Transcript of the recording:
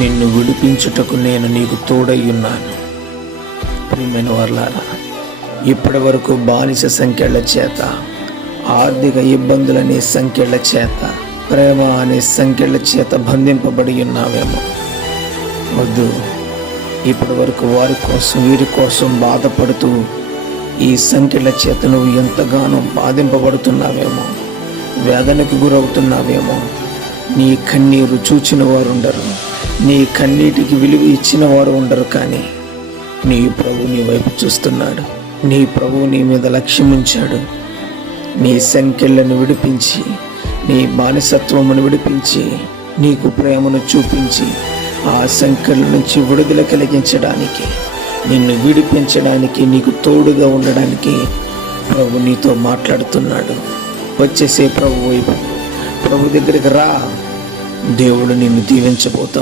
నిన్ను విడిపించుటకు నేను నీకు తోడయ్యున్నాను. ప్రియమైన వారలారా, ఇప్పటి వరకు బానిస సంఖ్యల చేత, ఆర్థిక ఇబ్బందులనే సంఖ్యల చేత, ప్రేమ అనే సంఖ్యల చేత బంధింపబడి ఉన్నావేమో. వద్దు, ఇప్పటి వరకు వారి కోసం వీరి కోసం బాధపడుతూ ఈ సంఖ్యల చేత నువ్వు ఎంతగానో బాధింపబడుతున్నావేమో, వేదనకు గురవుతున్నావేమో. నీ కన్నీరు చూచిన వారు ఉండరు, నీ కన్నీటికి విలువ ఇచ్చిన వారు ఉండరు. కానీ నీ ప్రభు నీ వైపు చూస్తున్నాడు. నీ ప్రభువు నీ మీద లక్ష్యం ఉంచాడు. నీ సంఖ్యలను విడిపించి, నీ బానిసత్వమును విడిపించి, నీకు ప్రేమను చూపించి, ఆ సంఖ్యల నుంచి విడుదల కలిగించడానికి, నిన్ను విడిపించడానికి, నీకు తోడుగా ఉండడానికి ప్రభు నీతో మాట్లాడుతున్నాడు. వచ్చేసే ప్రభు వైపు, ప్రభు దగ్గరికి రా. దేవుడు నిన్ను దీవించబోతాడు.